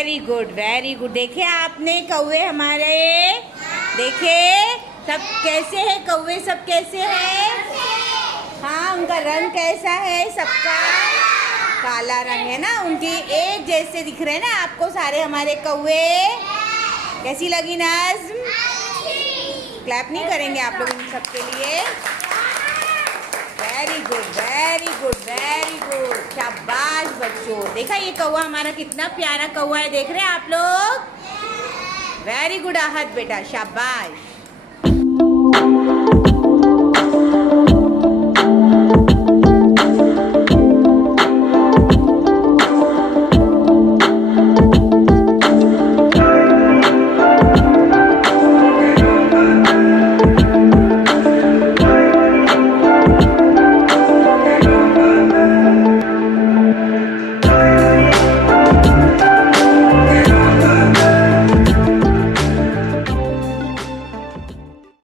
Very good. देखे आपने कौवे हमारे, देखे सब कैसे है कौवे, सब कैसे है। हाँ, उनका रंग कैसा है, सबका काला रंग है ना, उनके एक जैसे दिख रहे हैं ना आपको सारे हमारे कौवे। कैसी लगी नज़्म? क्लैप नहीं करेंगे आप लोग इन सबके लिए? Very good very good very good, शाबाश बच्चों। देखा ये कौवा हमारा कितना प्यारा कौवा है, देख रहे हैं आप लोग? वेरी गुड आहत बेटा, शाबाश।